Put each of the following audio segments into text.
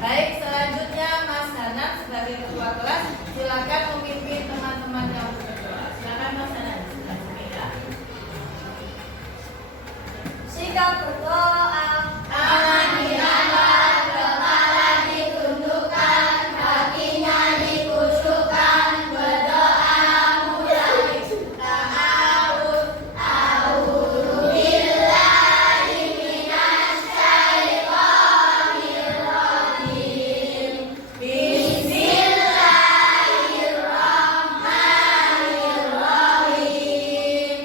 Baik, selanjutnya Mas Hanan sebagai ketua kelas silakan memimpin teman-teman yang berdoa. Silakan Mas Hanan. Sikap berdoa. Tangan diangkat, kepala ditundukkan, kakinya dikucukkan, berdoa mulai. A'udzu billahi minasy syaithanir rajim. Bismillahirrahmanirrahim.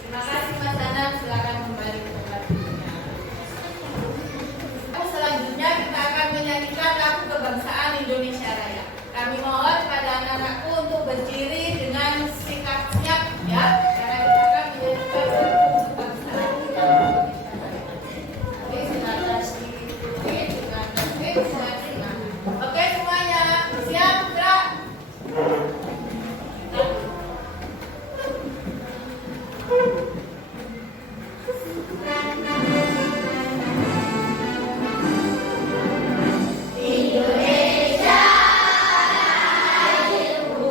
Terima kasih Mas Hanan, silakan kembali ke tempat duduknya. Selanjutnya kita akan menyanyikan lagu kebangsaan Indonesia Raya. Kami mohon pada anak-anakku untuk berdiri dengan sikap siap ya, karena kita akan menyanyikan lagu kebangsaan Indonesia Raya. Oke, silakan diikuti dengan tertib, silakan. Oke semuanya, siap gerak. Indonesia airku,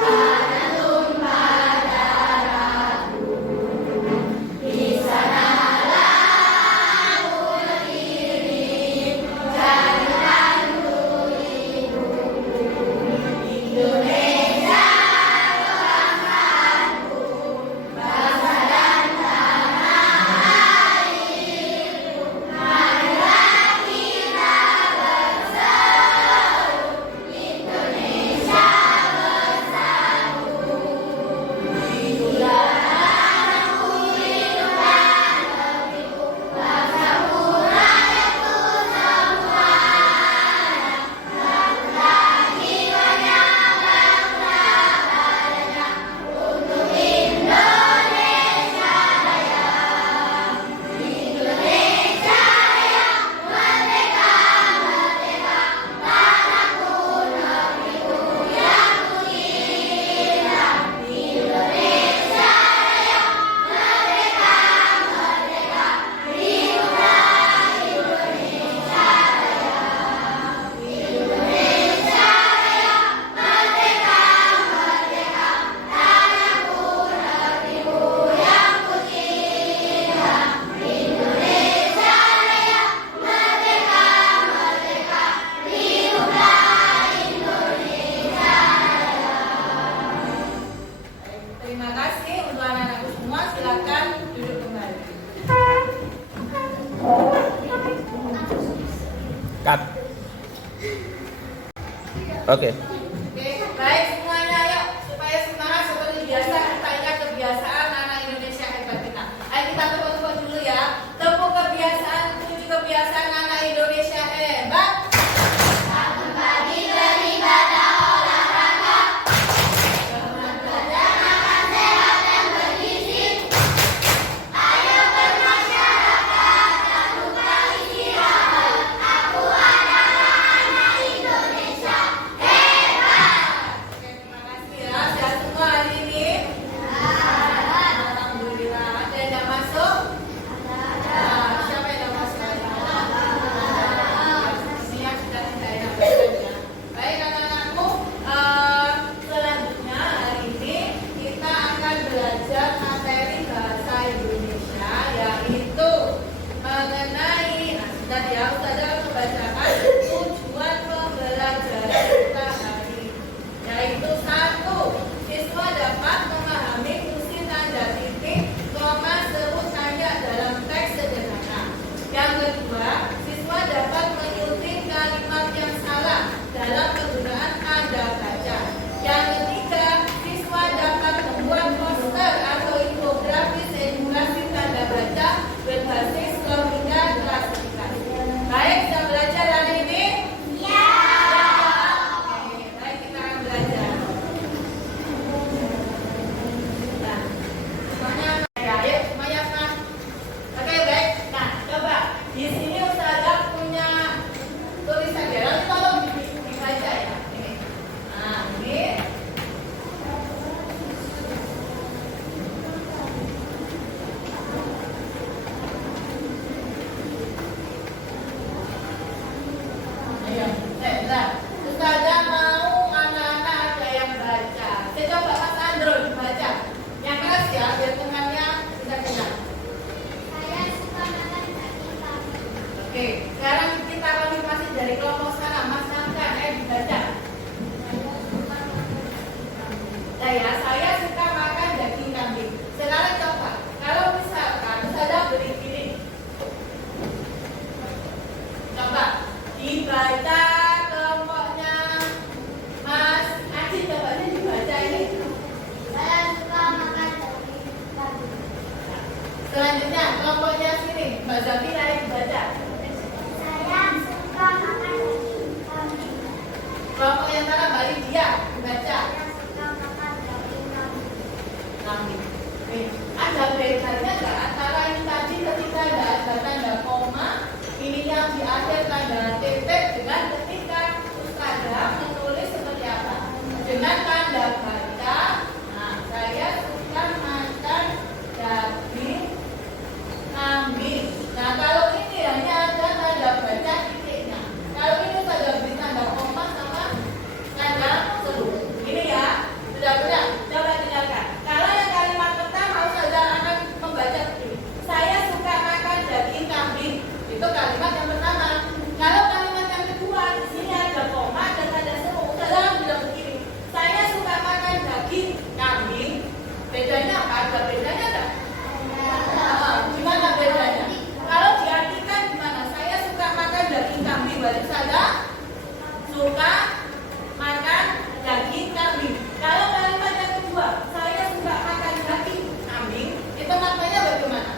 tanah tumpah darahku, di sanalah aku berdiri, jadikan hidupku. Indonesia kebangsaanku, bangsa dan tanah airku, marilah kita berseru, Indonesia bersatu. Hiduplah tanahku, hiduplah negeriku, bangsaku, rakyatku semuanya. Lakukan hikmahnya, bangunlah padanya, untuk Indonesia Raya. Indonesia Raya, merdeka, merdeka, tanahku, negeriku yang ku cinta. Indonesia Raya, merdeka, merdeka, hiduplah Indonesia Raya. Indonesia Raya, merdeka, merdeka, tanahku, negeriku yang ku cinta. Indonesia Raya, merdeka, merdeka, hiduplah Indonesia Raya. Terima kasih untuk anak-anakku semua, silakan duduk kembali. Cut. Oke. Oke, baik semuanya, ayo supaya semangat seperti biasa kita ingat kebiasaan anak Indonesia hebat kita. Ayo kita tepuk-tepuk dulu ya. Tepuk kebiasaan, tuju kebiasaan anak Indonesia hebat. Bangun pagi beribadah olahraga, bangun belajar makan sehat dan bergizi. Ayo bermasyarakat, tak lupa istirahat. Aku adalah anak Indonesia hebat. Oke, terima kasih ya. Sehat semua hari ini. Alhamdulillah. Ada yang nggak masuk? Siapa yang nggak masuk? Sekarang kita konfirmasi dari kelompok sana. Mas Nafkan, dibaca. Nah ya, saya suka makan daging kambing. Sekarang coba, kalau misalkan saya beri ini, coba dibaca kelompoknya Mas Adi, coba ini dibaca ini. Saya suka makan daging kambing. Selanjutnya kelompoknya sini, Mbak Zafira dibaca. Saya suka makan daging kambing. Kelompok yang mana Mbak Lydia dibaca. Saya suka makan daging kambing. Kambing. Nih, ada bedanya nggak antara ini tadi ketika ada tanda koma, ini yang di akhir tanda titik dengan ketika Ustazah menulis seperti apa? Dengan tanda baca. Nah, saya suka makan daging kambing. Nah, kalau ini hanya ada tanda baca titiknya. Kalau ini saja beri tanda koma sama tanda seru. Ini ya, sudah benar. Coba tinggalkan. Kalau yang kalimat pertama Ustazah akan membaca begini. Saya suka makan daging kambing. Itu kalimat yang pertama. Kalau kalimat yang kedua di sini ada koma dan tanda seru. Ustazah bilang begini. Saya suka makan daging kambing. Bedanya apa? Ada bedanya enggak? Gimana bedanya? Kalau diartikan gimana? Saya suka makan daging kambing. Berarti saya suka makan daging kambing. Kalau kalimat yang kedua, saya suka makan daging kambing, itu maknanya bagaimana?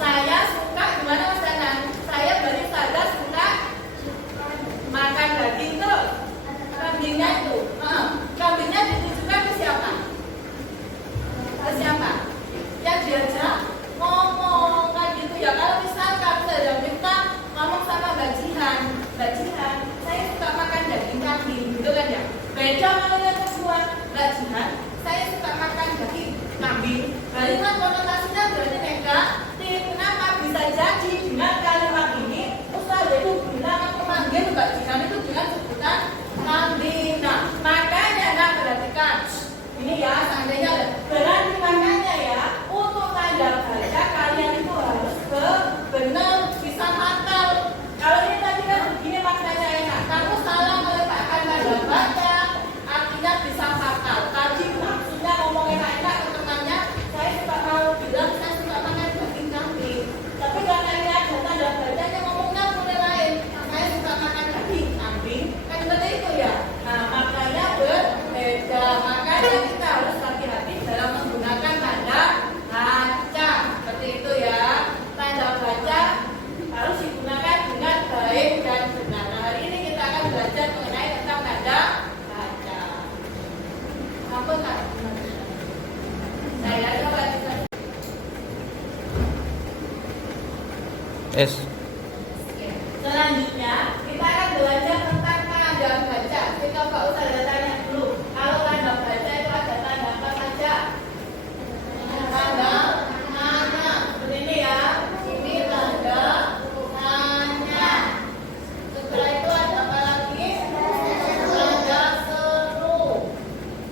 Saya suka gimana Mas Danan? Saya berarti saya suka makan daging terus. Kambingnya itu, kambingnya ditujukan ke siapa? Ke siapa? Yang diajak ngomong kan gitu ya. Kalau misalkan saya minta ngomong sama Mbak Jihan, saya suka makan daging kambing, gitu kan ya. Beda kalau yang kedua, Mbak Jihan, saya suka makan daging kambing. Berarti kan konotasinya berarti negatif. Kenapa? Bisa jadi dengan kalimat ini Ustazah itu bilang atau manggil Mbak Jihan itu dengan sebutan kambing. Nah, makanya perhatikan. Ini ya, seandainya berarti makanya ya, untuk tanda baca kalian itu harus benar bisa hafal. Kalau ini tadi kan begini maknanya enak, kamu salah meletakkan tanda baca, artinya bisa hafal. Tadi maksudnya ngomong enak-enak ke temannya, saya suka mau bilang saya suka makan daging kambing. Tapi karena ini ada tanda bacanya ngomongnya mulai lain. Saya suka makan daging kambing, kan seperti itu ya. Nah, maknanya berbeda. Makanya kita harus hati-hati dalam menggunakan tanda baca. Seperti itu ya. Tanda baca harus digunakan dengan baik dan benar. Nah, hari ini kita akan belajar mengenai tentang tanda baca. Apa tak? Saya coba bisa. Es. Selanjutnya kita akan belajar tentang tanda baca. Kita coba Ustazah tanya dulu. Kalau tanda baca itu ada tanda apa saja? Tanda mana? Seperti ini ya. Ini tanda tanya. Setelah itu ada apa lagi? Tanda seru.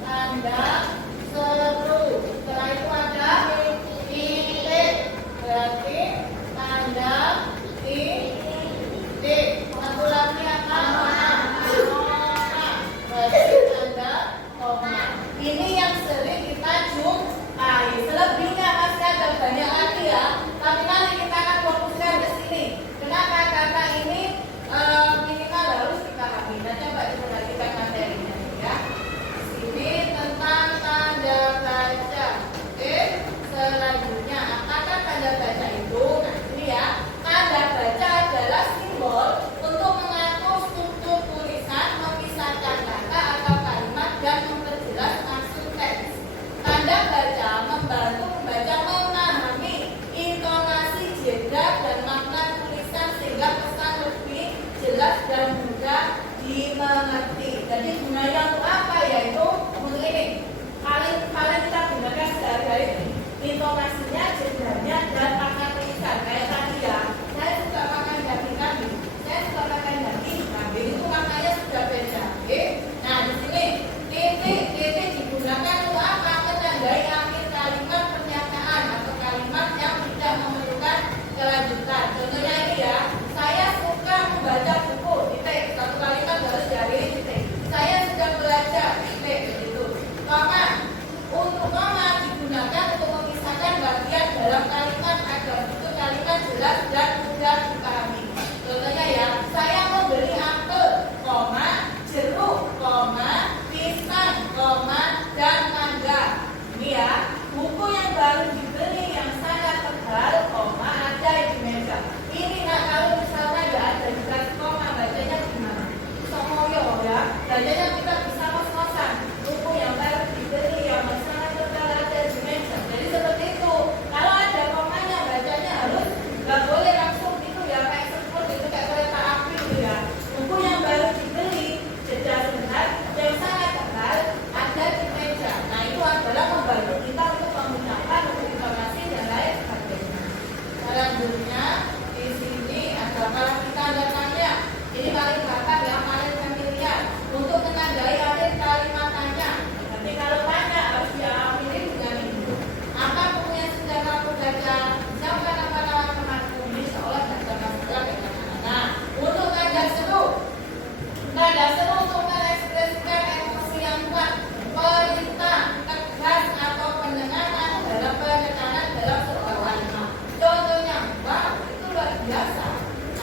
Tanda seru. Setelah itu ada titik. Berarti tanda titik. Satu lagi apa? Berarti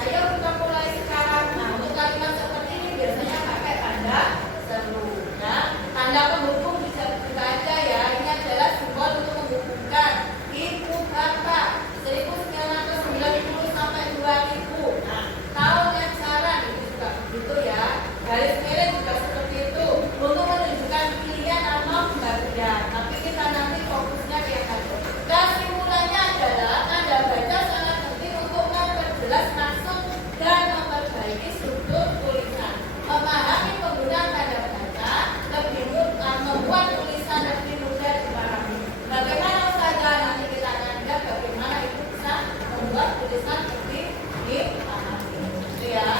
Ayo kita mulai sekarang. Nah, untuk kalimat seperti ini biasanya pakai tanda seru. Ya. Tanda penghubung bisa aja ya. Ini adalah simbol untuk menghubungkan ibu bapak 1990 sampai 2000. Nah, tahun yang sekarang itu juga begitu ya. Garis merah juga seperti itu untuk menunjukkan pilihan atau pembagian. Tapi kita nanti fokusnya ke yang tadi. Kesimpulannya adalah tanda baca sangat penting untuk memperjelas maksud dan memperbaiki struktur tulisan. Memahami penggunaan tanda baca lebih mudah membuat tulisan lebih mudah dipahami. Bagaimana saja nanti kita akan lihat bagaimana itu bisa membuat tulisan lebih dipahami. Itu ya.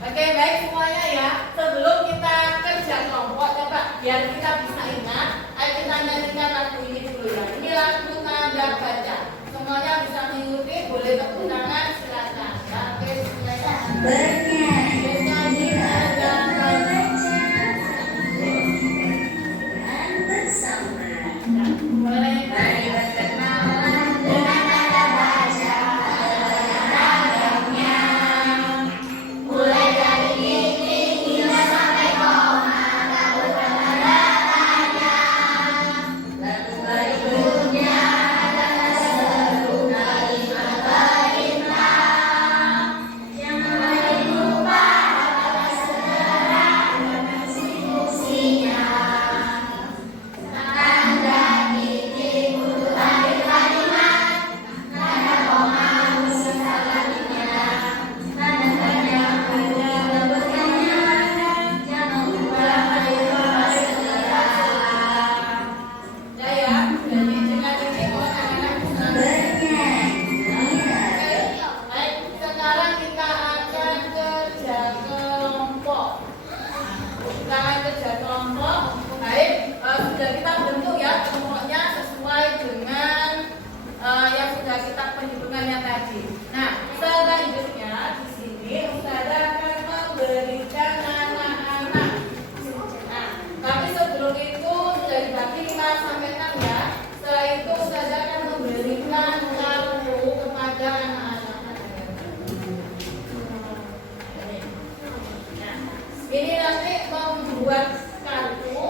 Oke, baik semuanya ya. Sebelum kita kerja kelompok, coba biar kita bisa ingat, ayo kita nyanyikan lagu ini dulu ya. Ini lagu tanda baca. Semuanya bisa mengikuti, boleh tepuk tangan, silakan. Ya, oke, semuanya. Bernyanyi tanda baca dan bersama. Ya, mulai dari berkenalan dengan tanda baca. Mulai dari titik hingga sampai koma, lalu tanda-tandanya. Lalu berikutnya adalah seru kalimat perintah. Jangan lupa kata segera dan fungsinya. Tanda titik untuk akhir kalimat, tanda koma untuk sisa kalimatnya. Tanda tanya pada bentuknya, jangan lupa kata segera. Ya, jadi dengan ini mohon anak-anak senang bernyanyi. Baik, sekarang kita akan kerja kelompok. Kita akan kerja kelompok. Baik, sudah kita bentuk ya kelompoknya sesuai dengan yang sudah kita perhitungannya tadi. Nah, selanjutnya di sini Ustazah akan memberikan anak-anak. Nah, tapi sebelum itu sudah dibagi 5 sampai 6 ya. Setelah itu Ustazah akan memberikan kartu kepada anak-anak. Nah, ini nanti membuat kartu.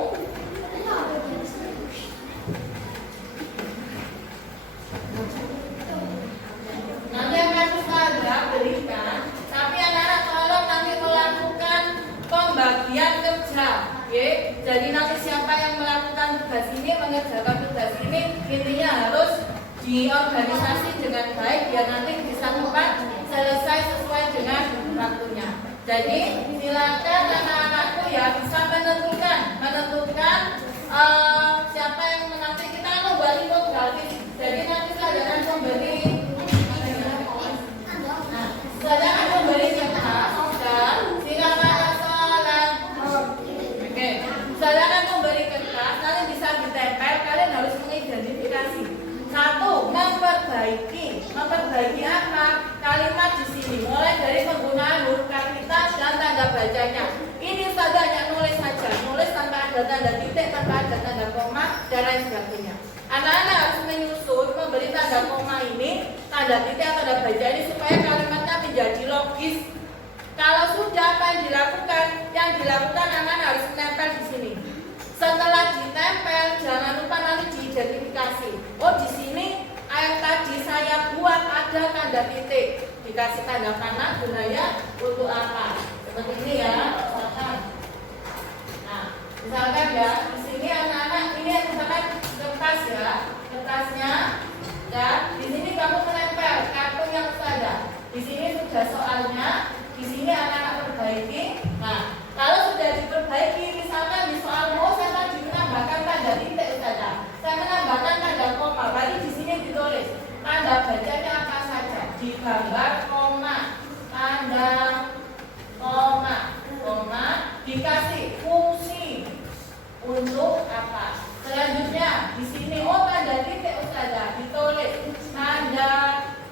Nanti akan Ustazah berikan, tapi anak-anak tolong nanti melakukan pembagian kerja, ya. Jadi nanti siapa yang melakukan tugas ini, mengerjakan tugas ini, intinya harus diorganisasi dengan baik biar nanti bisa tepat selesai sesuai dengan waktunya. Jadi silakan anak-anakku ya bisa menentukan siapa yang nanti kita lomba infografis. Jadi nanti saya akan memberi saya akan memberi kertas dan silakan salam. Oke, saya akan memberi kertas, nanti bisa ditempel. Kalian harus mengidentifikasi. Satu, memperbaiki apa? Kalimat di sini. Mulai dari penggunaan huruf kapital dan tanda bacanya. Ini saja hanya nulis saja, nulis tanpa ada tanda titik, tanpa ada tanda koma dan lain sebagainya. Anak-anak harus menyusun, memberi tanda koma ini, tanda titik atau tanda baca ini supaya kalimatnya menjadi logis. Kalau sudah apa yang dilakukan? Yang dilakukan anak-anak harus menempel di sini. Setelah ditempel, jangan lupa nanti diidentifikasi. Oh, di sini yang tadi saya buat ada tanda titik, dikasih tanda panah gunanya untuk apa? Seperti ini ya. Nah, misalkan ya di sini anak-anak ini misalkan kertas ya, kertasnya ya. Di sini kamu menempel kartu yang ada. Di sini sudah soalnya. Di sini anak-anak perbaiki. Nah, kalau sudah diperbaiki, misalkan di soal mau saya tadi menambahkan tanda titik saja. Saya menambahkan tanda koma. Berarti di sini ditulis tanda bacanya apa saja. Digambar koma, tanda koma, dikasih fungsi untuk apa. Selanjutnya di sini tanda titik saja ditulis tanda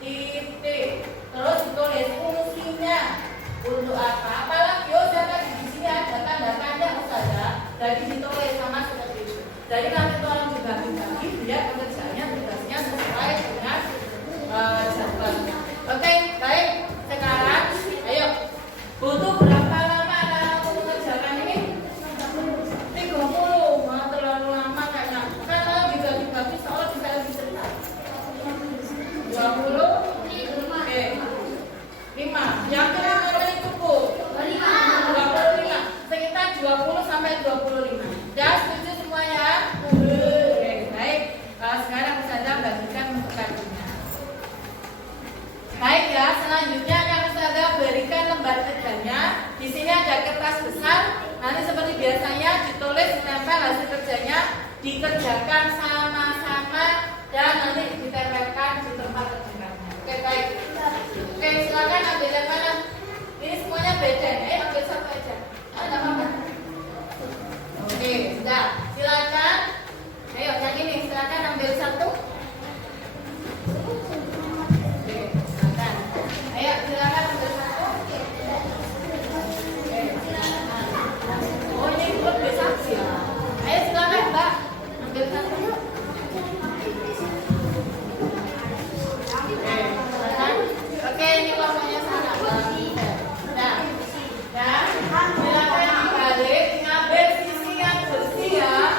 titik. Terus ditulis fungsinya untuk apa. Apalagi saya di sini ada tanda tanya saja. Jadi ditulis sama seperti itu. Jadi nanti tolong dibagi-bagi biar pekerjaannya tugasnya sesuai dengan jadwalnya. Oke. Baik ya, selanjutnya akan Ustazah berikan lembar kerjanya. Di sini ada kertas besar. Nanti seperti biasanya ditulis, ditempel hasil kerjanya, dikerjakan sama-sama dan nanti ditempelkan di tempat kerjanya. Oke, baik. Oke, silakan ambil yang mana? Ini semuanya beda. Ambil satu aja. Ada apa? Oke, sudah. Silakan. Ayo, yang ini silakan ambil satu. Oke, silakan. Ayo, silakan ambil satu. Oke, silakan. Oh, ini buat saksi ya. Ayo silakan, Mbak. Ambil satu. Oke, ini warnanya sama. Nah, silakan dibalik, ngambil sisi yang bersih ya.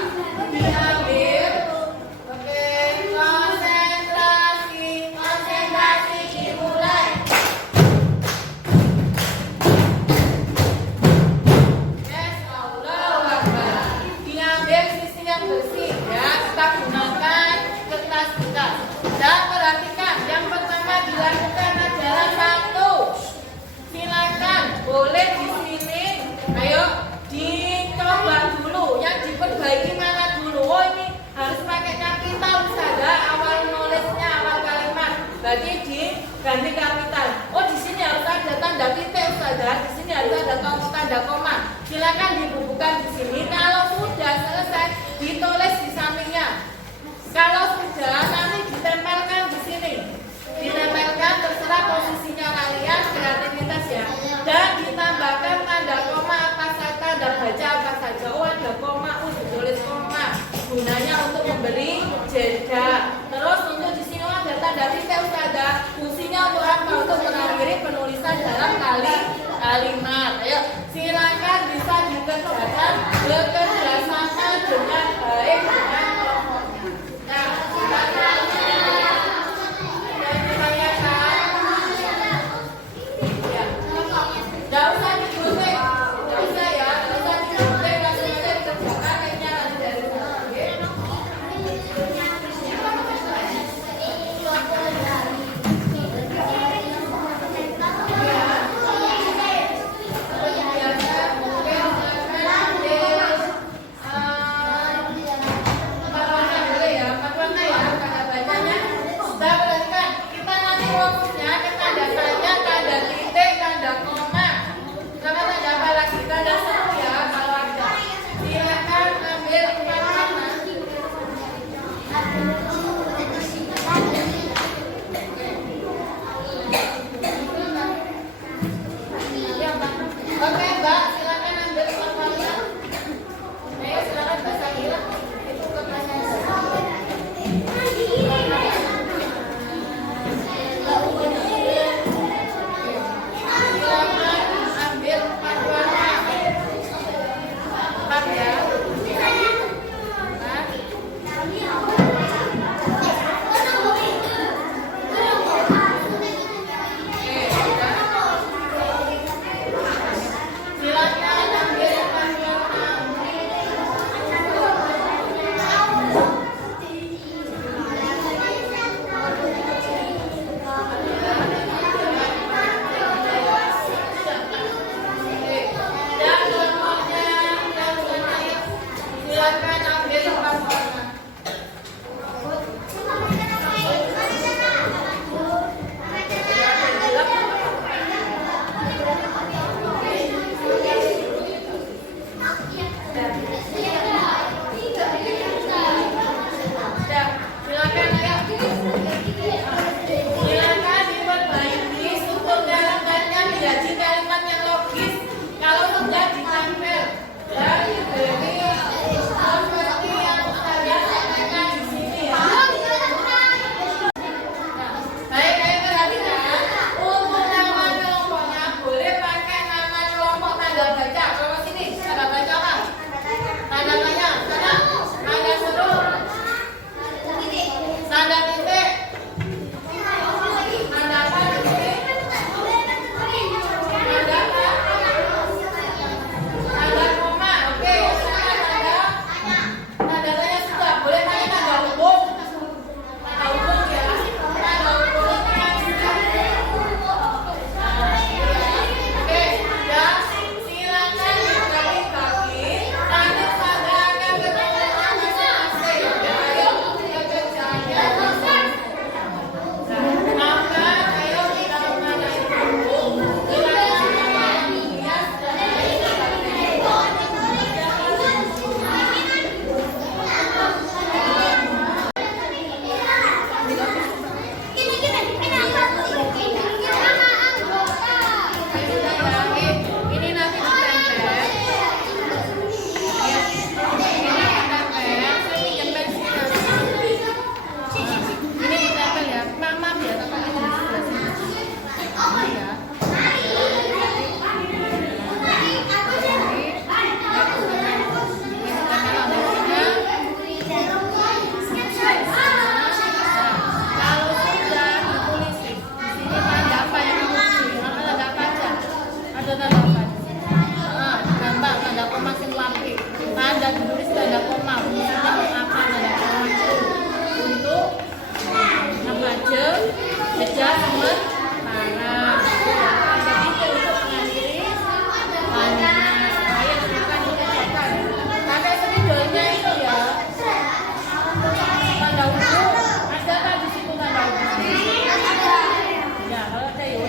Diambil. Oke, konsentrasi dimulai. Yes, Allahu Akbar. Diambil sisi yang bersih ya. Kita gunakan kertas bekas. Dan perhatikan, yang pertama dilakukan adalah satu. Silakan, boleh di sini. Ayo, dicoba dulu. Yang diperbaiki mana dulu? Oh, ini harus pakai kapital saja. Awal nulisnya, awal kalimat. Berarti diganti kapital. Oh, di sini harus ada tanda titik saja. Di sini harus ada tanda koma. Silakan dibubuhkan di sini. Kalau sudah selesai, ditulis di sampingnya. Kalau sudah, nanti ditempelkan di sini. Ditempelkan terserah posisinya kalian, kreativitas ya. Dan ditambahkan tanda koma apa saja, tanda baca apa saja. Oh, ada koma, ditulis koma. Gunanya untuk memberi jeda. Terus untuk di sini ada tanda titik ada. Fungsinya untuk apa? Untuk mengakhiri penulisan dalam kalimat. Ayo, silakan bisa dikerjakan bekerja sama dengan baik dengan kelompoknya. Nah, silakan. Tidak usah digunting, tidak usah ya, tidak usah digunting, langsung saja dikerjakan lainnya nanti dari sana. Oke, Mbak, silakan ambil kertasnya. Ayo, silakan Mbak Sakila. Itu kertasnya. Silakan ambil 4 warna. 4 ya. ya. Kalau sudah ditulis di sini tanda apa yang kamu pilih? Tanda apa aja? Ada tanda apa? Gambar tanda koma sing lampi. Tanda ditulis tanda koma. Fungsinya apa tanda koma itu? Untuk apa aja? Jejak sementara. Jadi itu untuk mengakhiri kalimat. Saya bukan mengucapkan. Tanda spidolnya itu ya. Tanda huruf. Ada kan di situ tanda huruf? Ya, kalau ada ya.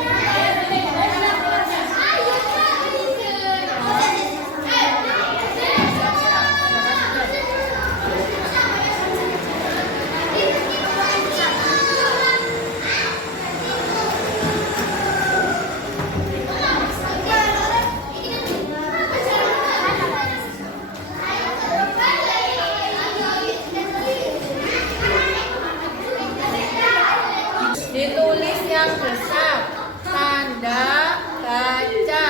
Saya sini gimana hurufnya? Ditulis yang besar, tanda baca.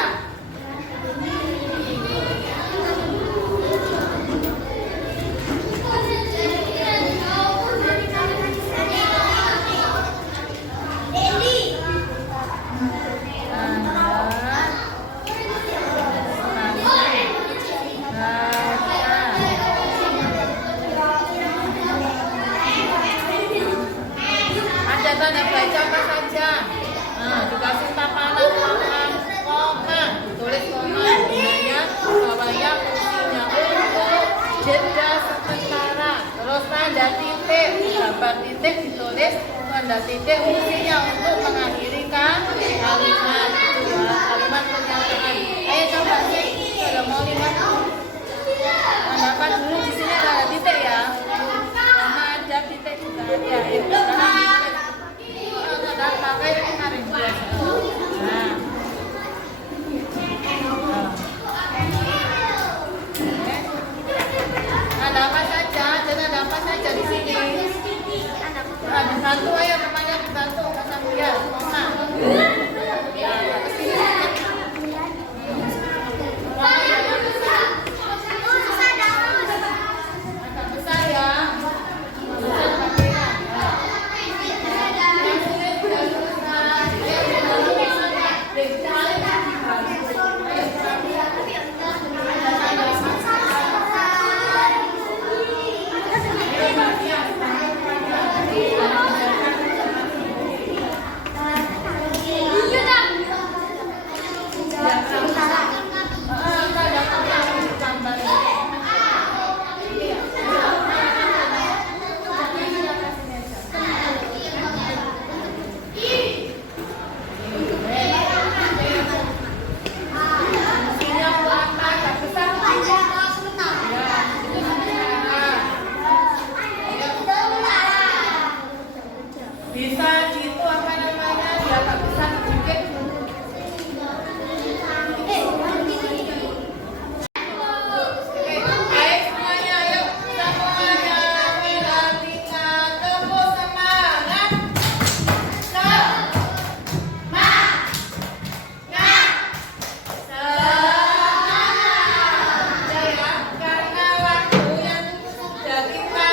Ada tanda baca apa saja? Dikasih tapanan koma, ditulis koma, gunanya bawahnya fungsinya untuk jeda sementara. Terus tanda titik, gambar titik ditulis tanda titik fungsinya untuk mengakhiri kalimat itu ya, kalimat pernyataan. Ayo coba sih, kalau mau lihat tanda dulu di sini ada titik ya, sama ada titik juga ada. Ayo pakai kemarin biasa. Nah. Ada apa saja? Ada apa saja di sini? Dibantu ayo namanya dibantu kasih dia. Mama. Ya, ke sini. Agak besar ya. Besar pakainya. Bisa itu apa namanya? Dia agak besar sedikit. Baik semuanya, yuk semuanya berartikan tepuk semangat. Karena waktu yang sudah kita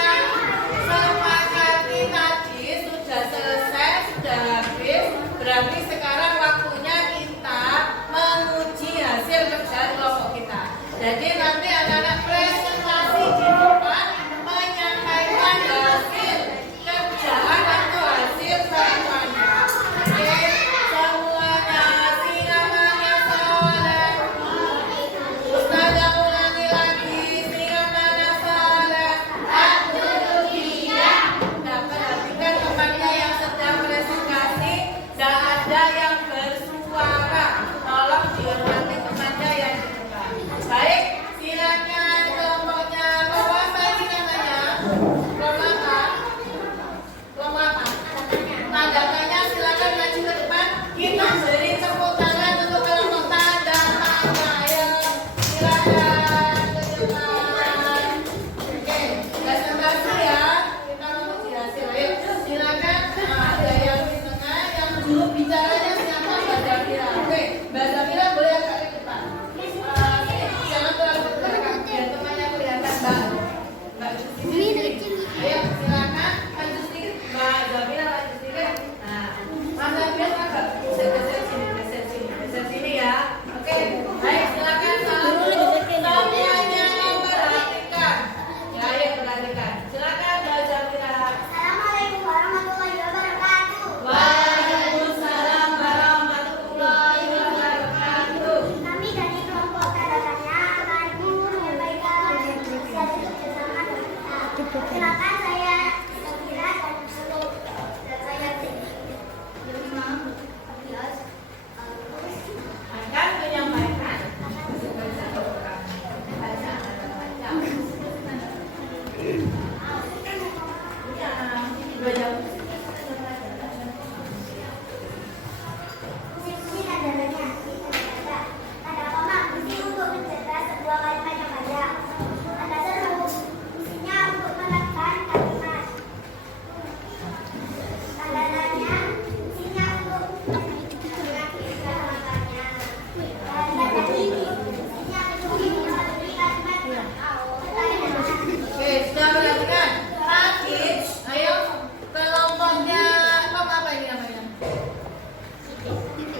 sepakati tadi sudah selesai, sudah habis. Berarti sekarang waktunya kita menguji hasil kerja kelompok kita. Jadi nanti anak-anak presentasi di depan menyampaikan hasil kerjaan atau hasil semuanya. Oke, semuanya singamanya soleh. Ustazah ulangi lagi, singamanya soleh. Aku dia. Nah, perhatikan temannya yang sedang presentasi, tidak ada yang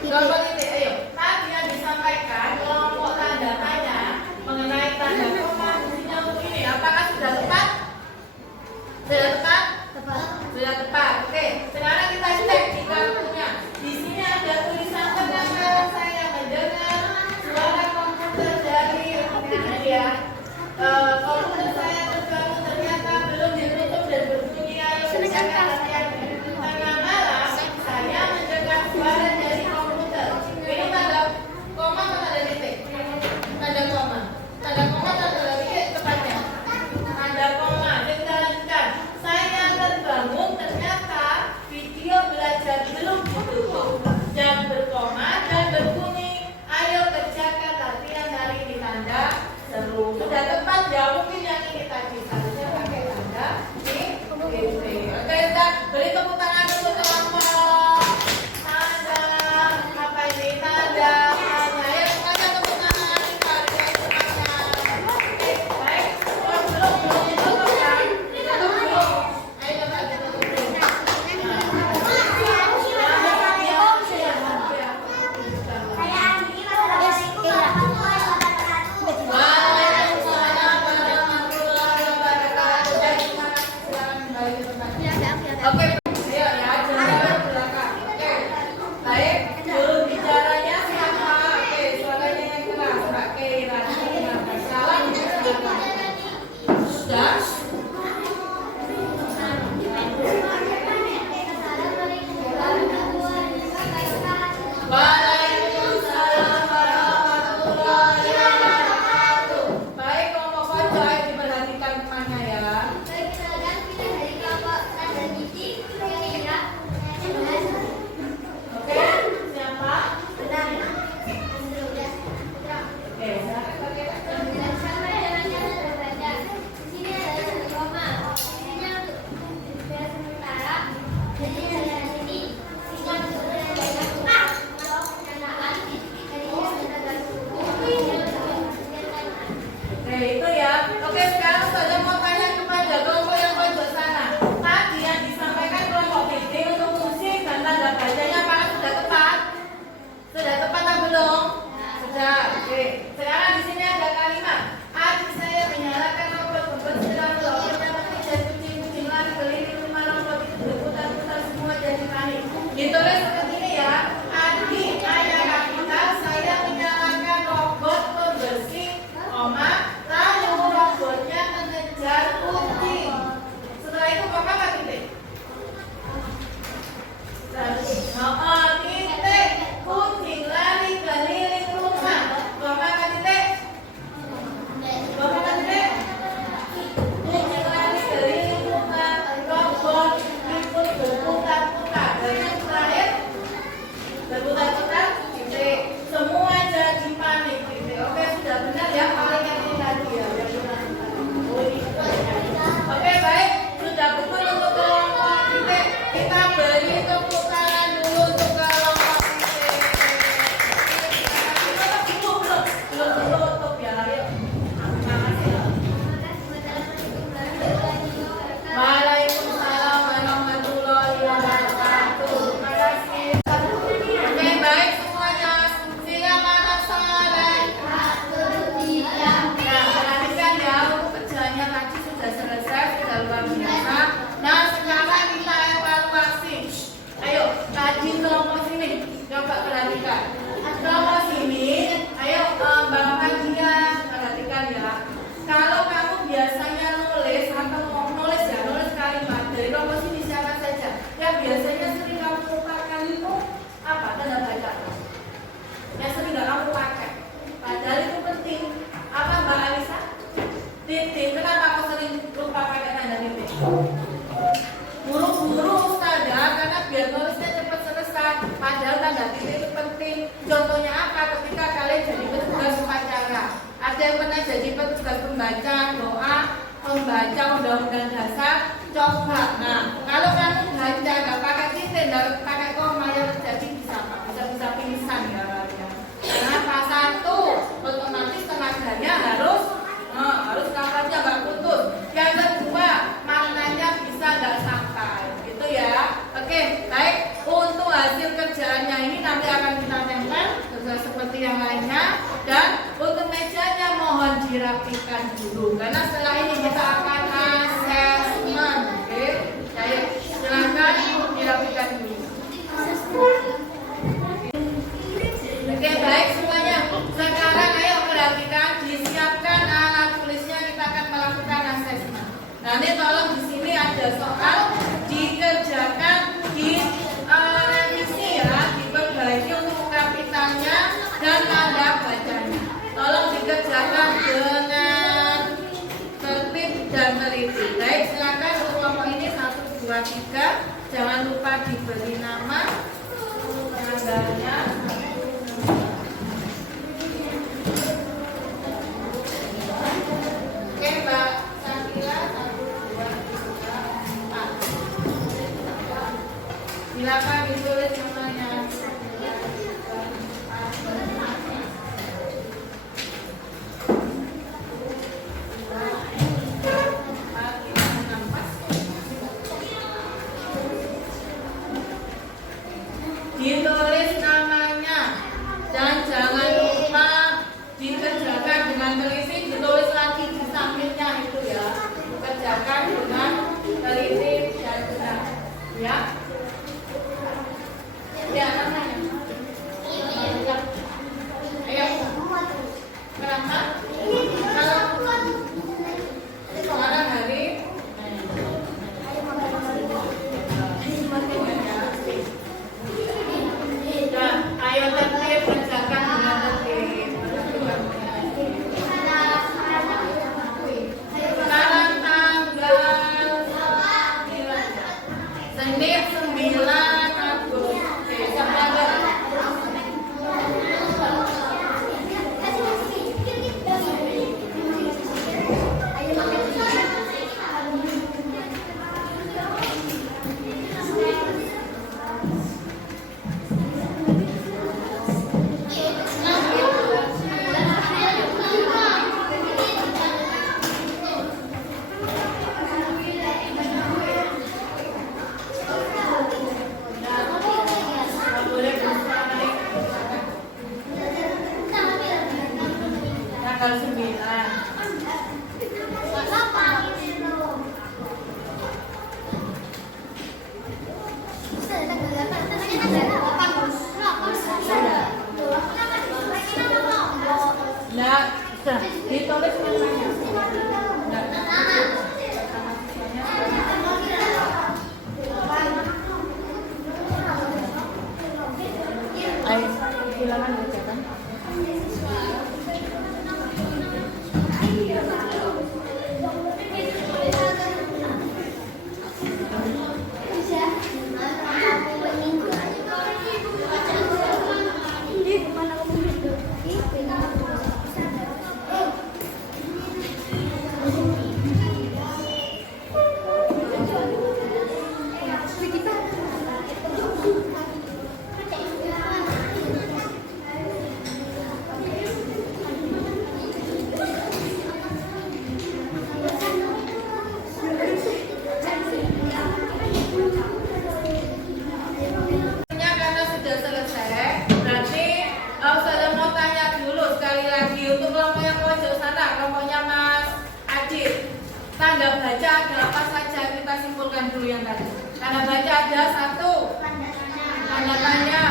Kelompok titik, ayo. Tadi yang disampaikan kelompok tanda tanya mengenai tanda koma fungsinya untuk ini. Apakah sudah tepat? Sudah tepat? Sudah tepat. Oke. Sekarang kita cek di kartunya. Di sini ada tulisan perkenalkan saya mendengar suara komputer dari ya. Komputer saya terbangun ternyata belum ditutup dan berbunyi. Ayo kerjakan latihan. Tengah malam saya mendengar suara dari komputer. Ini tanda koma atau tanda titik? Tanda koma. Tanda koma atau tanda titik tepatnya? Tanda koma. Jadi kita lanjutkan. Saya terbangun ternyata video belajar belum ditutup dan berkoma dan berbunyi. Ayo kerjakan latihan hari ini. Tanda seru. Sudah tepat ya? Mungkin yang ini tadi seharusnya pakai tanda titik. Oke, kita beri tepuk tangan untuk kelompok. Tanda apa ini? Tanda tanya. Ya semuanya tepuk tangan. Kita lihat semuanya. Oke, baik. Oh, belum ditutup kan? Ditutup belum? Ayo coba ditutup dulu. Waalaikumsalam warahmatullahi wabarakatuh. Jadi terima kasih, silakan kembali ke tempatnya. Oke, ayo ya, jalan ke belakang. Oke, baik. Juru bicaranya siapa? Oke, suaranya yang keras. Mbak Keira. Salam silakan. Sudah? Waalaikumsalam warahmatullahi wabarakatuh. Baik, kelompok pojok ayo diperhatikan temannya ya. Oke, siapa? Oke, silakan pakai. Oke, itu ya. Oke, sekarang saya mau tanya kepada kelompok yang pojok sana. Tadi yang disampaikan kelompok titik untuk fungsi dan tanda bacanya apakah sudah tepat? Sudah tepat atau belum? Sudah. Oke. Sekarang di sini ada kalimat. Adik saya menyalakan lampu bersinar lampunya mati dan kucing-kucing lari keliling rumah lampu itu berputar-putar semua jadi panik. Ditulis seperti ini ya. Adik ayah kita saya menyalakan robot pembersih, lalu robotnya mengejar kucing. Setelah itu koma apa titik? Titik. Kucing lari keliling rumah. Koma apa titik? Koma apa titik? Kucing lari keliling rumah. Robot ikut berputar-putar. Dan yang terakhir berputar-putar. Titik. Semua jadi panik. Titik. Oke, sudah benar ya. Paling yang ini tadi ya. Oke, baik. Sudah betul untuk kelompok titik. Kita beri tepuk tangan dulu untuk kelompok titik. Belum tutup ya. Ayo. Makasih. Waalaikumsalam warahmatullahi wabarakatuh. Terima kasih. Oke, baik semuanya. Silakan anak soleh. Nah, perhatikan ya, untuk kerjanya tadi sudah selesai, sudah luar biasa. Nah, sekarang kita evaluasi. Ayo, tadi kelompok sini, coba perhatikan. Kelompok sini, ayo Mbak Madia, perhatikan ya. Kalau kamu biasanya nulis atau mau nulis ya, nulis kalimat dari kelompok sini siapa saja. Yang biasanya sering kamu lupakan itu apa? Tanda baca. Yang sering nggak kamu pakai. Padahal itu penting. Apa Mbak Alisa? Titik. Kenapa kau sering lupa pakai tanda titik? Buru-buru Ustazah, karena biar nulisnya cepat selesai. Padahal tanda titik itu penting. Contohnya apa? Ketika kalian jadi petugas upacara. Ada yang pernah jadi petugas pembaca doa, membaca undang-undang dasar. Coba. Nah, kalau kamu baca nggak pakai titik, nggak pakai koma, yang terjadi bisa apa? Bisa pingsan ya kalian. Karena pas satu, otomatis tenaganya harus kafarnya nggak putus. Yang kedua, maknanya bisa nggak sampai, gitu ya. Oke, baik. Untuk hasil kerjaannya ini nanti akan kita Dan untuk mejanya mohon dirapikan dulu karena setelah ini kita akan asesmen. Oke, ayo silakan dirapikan dulu. Oke, baik semuanya. Sekarang ayo perhatikan, disiapkan alat tulisnya, kita akan melakukan asesmen. Nanti tolong di sini ada soal dikerjakan di revisi ya, diperbaiki untuk kapitalnya dan tanda bacanya. Tolong dikerjakan dengan tertib dan teliti. Baik, silakan untuk kelompok ini 1, 2, 3. Jangan lupa diberi nama tanggalnya. Oke, Mbak Sakila, 1, 2, 3, 4. Silakan ditulis namanya. Ditulis namanya dan jangan lupa dikerjakan dengan teliti, ditulis lagi di sampingnya itu ya, kerjakan dengan teliti dan benar ya. Ya, namanya. Ayo. Kenapa? Kalau sekarang hari ayo tertib, kerjakan dengan tertib. Sekarang tanggal 9 Senin 9 Agustus. September. Tanggal 9. Nah, ditulis namanya. Ayo, silakan bacakan. Karena sudah selesai, berarti saya mau tanya dulu sekali lagi untuk kelompok yang pojok sana, kelompoknya Mas Adit. Tanda baca ada apa saja? Kita simpulkan dulu yang tadi. Tanda baca ada 1, tanda tanya,